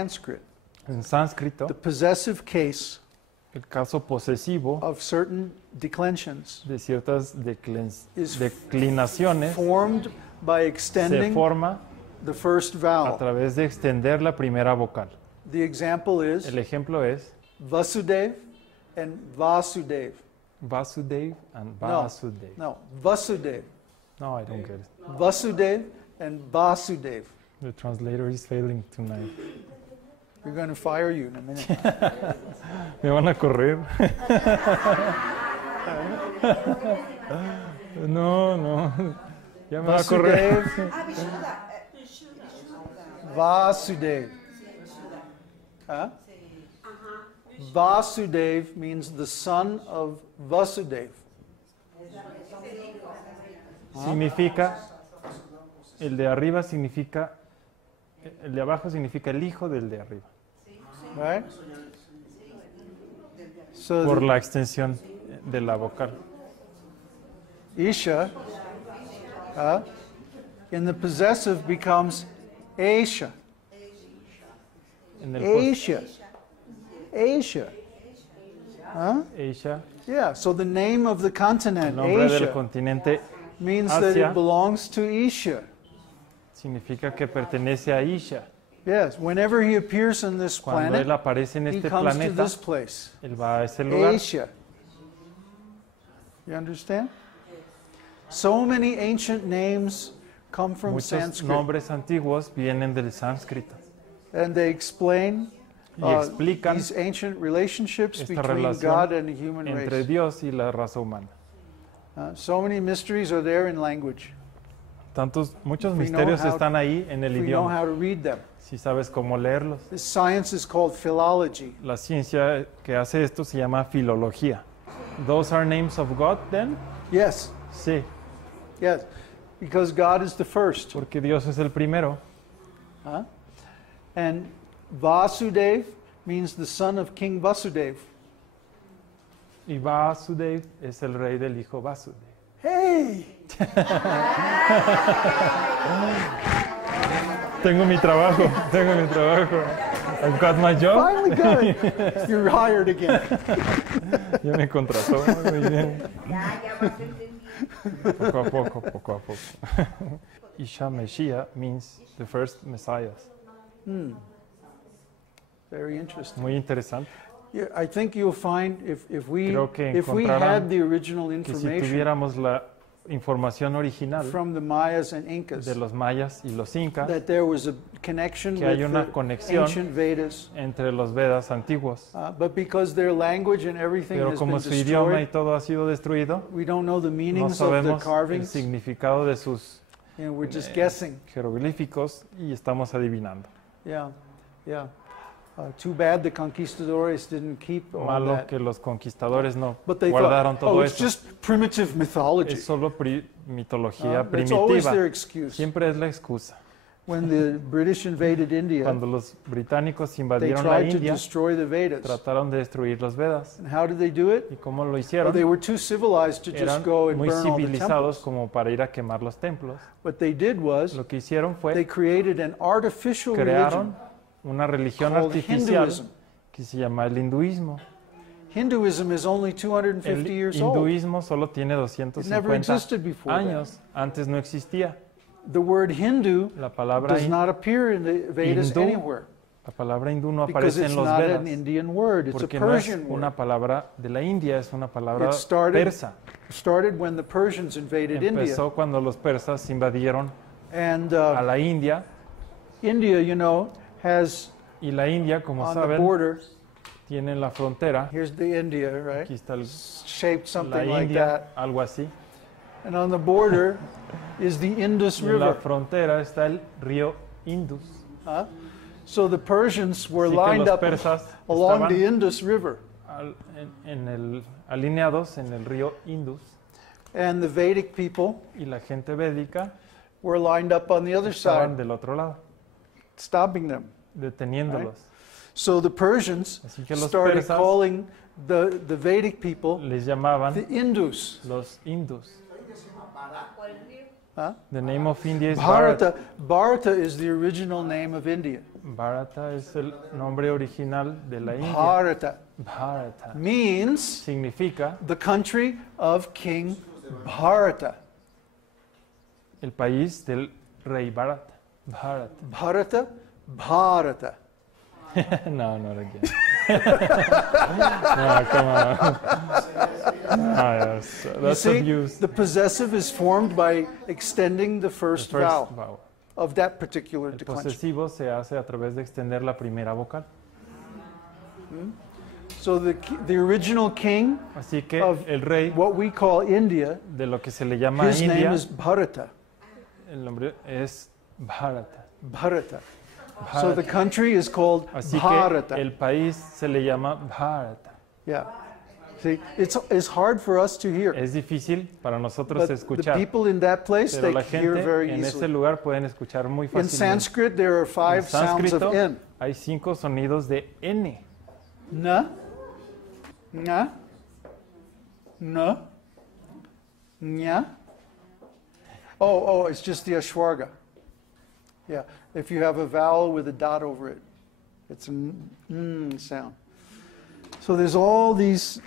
Sanskrit, En sánscrito, the possessive case el caso posesivo of certain declensions de ciertas is declinaciones formed by se extending forma the first a vowel. través de extender la primera vocal. The example is El ejemplo es Vasudev and Vasudev. Vasudev and No. Vasudev. No, Vasudev. No, I don't get it. Vasudev and Vasudev. The translator is failing tonight. We're going to fire you in a minute. Me van a correr. No. Ya me va a correr. Vasudev. Huh? Vasudev means the son of Vasudev. Significa, el de arriba significa, el de abajo significa el hijo del de arriba. Right? So Por la extensión de la vocal. Isha, in the possessive becomes Asia. En el pos- Asia. Asia. Huh? Asia, Yeah, so the name of the el continent, nombre del Asia, continente, means that Asia. it belongs to Isha. significa que pertenece a Isha. Yes, whenever he appears on this Cuando él planet, aparece en he este comes to planeta, this place, él va a ese lugar. Asia. You understand? So many ancient names come from Muchos Sanskrit, nombres antiguos vienen del sánscrito and they explain y explican these ancient relationships esta between relación God and the human entre race. Dios y la raza humana. So many mysteries are there in language. Muchos If we know misterios how- están ahí en el If we know idioma, how to read them. si sabes cómo leerlos. This science is called philology. La ciencia que hace esto se llama filología. Those are names of God, then? Yes, Sí, yes, because God is the first. porque Dios es el primero. Huh? And Vasudev means the son of King Vasudev. Y Vasudev es el rey del hijo Vasudev. Hey! Tengo mi trabajo. I've got my job. Finally good. You're hired again. Ya me contrató. Muy bien. Ya vas entendiendo. Poco a poco. Isha Messiah means the first Messiah. Very interesting. Muy interesante. Yeah, I think you'll find if we Creo que had encontrarán the original Que si information tuviéramos la información original from the Mayas and Incas, de los mayas y los incas, that there was a connection que hay with una the conexión ancient Vedas, entre los Vedas antiguos, but because their language and everything pero has como been su idioma y destroyed, todo ha sido destruido, we don't know the no meanings of the sabemos el carvings. significado de sus We're just guessing. jeroglíficos y estamos adivinando. Yeah, yeah. Too bad the conquistadores didn't keep all Malo that. que los conquistadores no But they guardaron thought, oh, todo it's eso. just primitive mythology. Es solo mitología That's always primitiva. their excuse. Siempre es la excusa. When the British invaded India, Cuando los británicos they invadieron la tried to India, destroy the Vedas. trataron de destruir los Vedas. And how did they do it? ¿Y cómo lo Well, hicieron? they were too civilized to Eran just go and muy burn all the civilizados temples. como para ir a quemar los templos. What they did was Lo que hicieron they fue created an artificial crearon religion una religión called artificial Hinduism. que se llama el hinduismo. Hinduism is only 250 El years old. hinduismo solo tiene It never 250 existed before that. años. Antes no existía. The word Hindu La palabra, does not appear in the Vedas hindú, anywhere la palabra hindú no because aparece it's en los not Vedas. an Indian word, it's a Porque no es Persian una word. palabra de la India, es una palabra It started persa. started when the Persians invaded India. Empezó cuando los persas invadieron And a la India, India, you know, has y la India, como on the saben, border, tiene la frontera. here's the India, right? Aquí está Shaped la something like India, that. algo así. And on the border is the Indus Y en la River. frontera está el río Indus. Huh? So the Persians were Así que lined los up persas along estaban the Indus River. alineados en el río Indus, And the Vedic people y la gente védica were lined up on the other estaban side, del otro lado, stopping them. deteniéndolos. So the Persians Así que los started persas calling the Vedic people les llamaban the Indus. los Indus. Huh? The name of India is Bharat. Bharata is the original name of India. Bharata es el nombre original de la India. Bharata Bharata means significa the country of King Bharata. el país del rey Bharata. Bharata. Bharata, Bharata. No lo quiero. No, come on. Yes, You that's see, abuse. the possessive is formed by extending the The first first vowel vowel. of that particular El declension. posesivo se hace a través de extender la primera vocal. So the original king Así que of el rey what we call India, de lo que se le llama his name India, is Bharata. el nombre es Bharata. Bharata. So the country is called Así Bharata. que el país se le llama Bharata. Yeah. See, it's hard for us to hear. Es difícil para nosotros But the escuchar, people in that place, pero they la hear gente very en ese easily. lugar pueden escuchar muy In fácilmente. Sanskrit, there are En 5 sounds of sánscrito N. hay 5 sonidos de N. Na, na, na, nya. Oh, it's just the Ashwarga. Yeah, if you have a vowel with a dot over it, it's an sound. So there's all these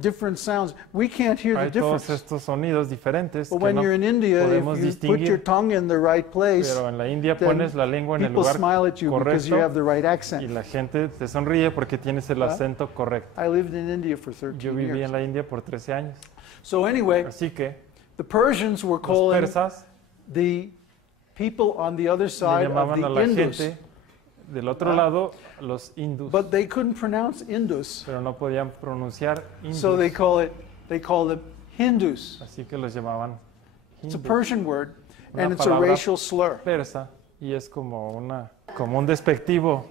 different sounds. We can't hear the Hay todos difference. estos sonidos diferentes But que when no you're in India, podemos if you put your distinguir, tongue in the right place, pero en la India then pones la lengua en el people lugar smile at you because you have correcto the right y accent. la gente te sonríe porque tienes el acento correcto. I lived in India for Yo 13 viví years. en la India por 13 años. So anyway, Así que the Persians were los calling persas the people on the other le side of llamaban a the la Indus, gente del otro lado los hindús, but they couldn't pronounce Indus, pero no podían pronunciar so hindús, they call them Hindus. así que los llamaban It's a hindús. Persian word, Una and it's a palabra racial slur. persa y es como un despectivo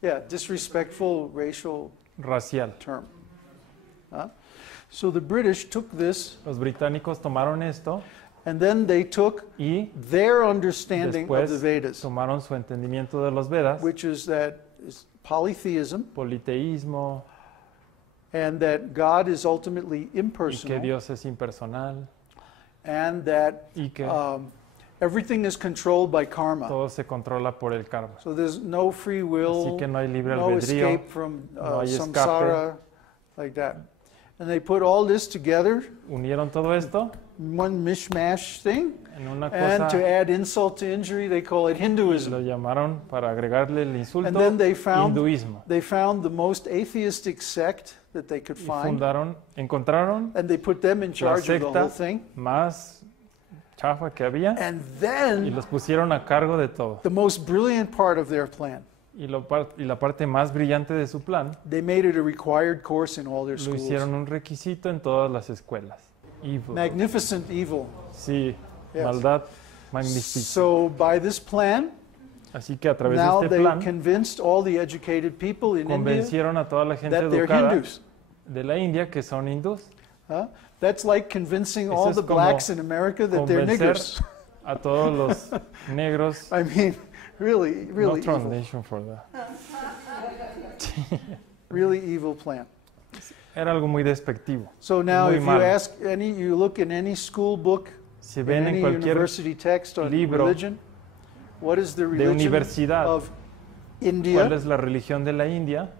Yeah, disrespectful racial racial. term. So the British took this, Los británicos tomaron esto and then they took y their understanding of después the Vedas, tomaron su entendimiento de los Vedas, which is that is polytheism, politeísmo, and that God is ultimately y que impersonal, Dios es impersonal and that y que everything is controlled by karma. todo se controla por el karma. So there's no free Así will, que no hay libre no albedrío, escape from no hay samsara, like that. And they put all this together, unieron todo esto one mishmash thing, en una and to cosa add insult to injury, they call it y Hinduism. lo llamaron para agregarle el insulto And then they found hinduismo. the most atheistic sect that they could Y find, encontraron and they put them in la charge of the whole secta thing. más chafa que había And y then los pusieron a cargo de todo. the most brilliant part of their plan, Y la parte más brillante de su plan they made it a required course in all their lo schools. hicieron un requisito en todas las escuelas. Evil. Magnificent evil. Sí, Yes. maldad magnífica. So by this plan, Así que a través de now este they plan convinced all the educated people in India convencieron a toda la gente that they're educada Hindus. de la India que son hindús. That's like convincing Eso all es the como blacks in America that they're convencer niggers. a todos los negros. I mean, really No evil. translation for that. Really evil plan. Era algo muy despectivo. So now Muy if you malo. you look in any school book, Si in ven any en cualquier university text on libro religion, what is the de religion universidad, of ¿cuál India? es la religión de la India?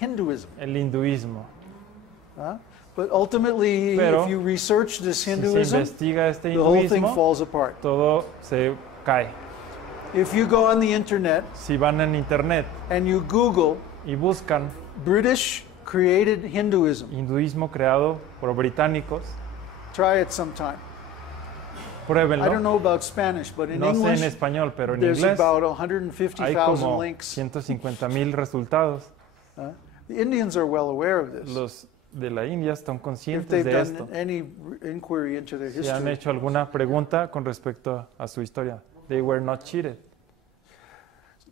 Hinduism. El hinduismo. But ultimately, Pero, if you research this Si se Hinduism, investiga este the whole thing hinduismo, falls apart. todo se cae. If you go on the internet Si van en internet and you Google y buscan British created Hinduism, hinduismo creado por británicos, try it sometime. I don't pruébenlo. know about Spanish, but in No sé en English, español, pero en there's inglés about hay 150,000 como links. 150,000 resultados. The Indians are well aware of this. Los de la India están If conscientes they've de done esto. any inquiry into their Si han history, hecho alguna pregunta con respecto a su historia. They were not cheated.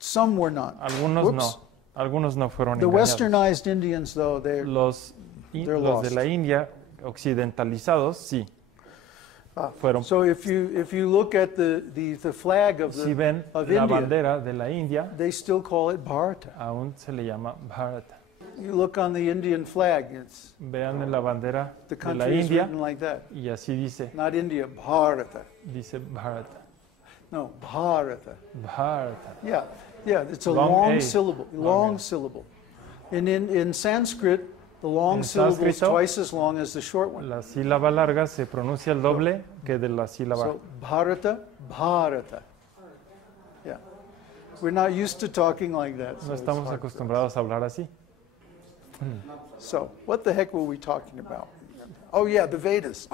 some were not. Algunos Whoops. no. Algunos no fueron The engañados. westernized Indians, though, they're Los they're de lost. la India occidentalizados, sí. fueron. So if you look at the flag of Si ven of la India, bandera de la India, they still call it Bharata. aún se le llama Bharata. You look on the Indian flag, it's Vean en la bandera the de la country is India written like that. y así dice, Not India, Bharata. dice Bharata. No, Bharata. Bharata. Yeah, it's a Long long A. syllable. Long syllable. And in Sanskrit, the long En syllable is sánscrito, twice as long as the short one. La sílaba larga se pronuncia el doble que de la sílaba. So Bharata, Bharata. Yeah. We're not used to talking like that. So No it's estamos hard for us. acostumbrados a hablar así. So, what the heck were we talking about? Oh yeah, the Vedas.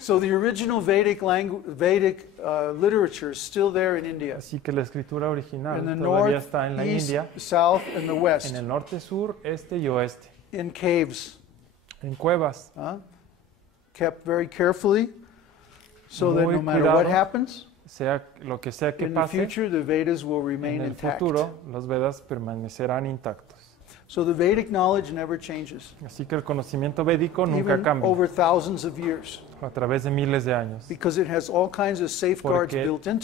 So the original Vedic literature is still there in India. Así que la escritura original In the todavía north, está en la east, India, south, and the west. en el norte, sur, este y oeste, In caves. en cuevas, Kept very carefully so that Muy no matter what cuidado. happens, sea lo que sea que in the pase, future the Vedas will remain en el intact. futuro los Vedas permanecerán intactos. So the Vedic knowledge never changes, Así que el conocimiento védico nunca even cambia over thousands of years, a través de miles de años. because it has all kinds of safeguards Porque built into it.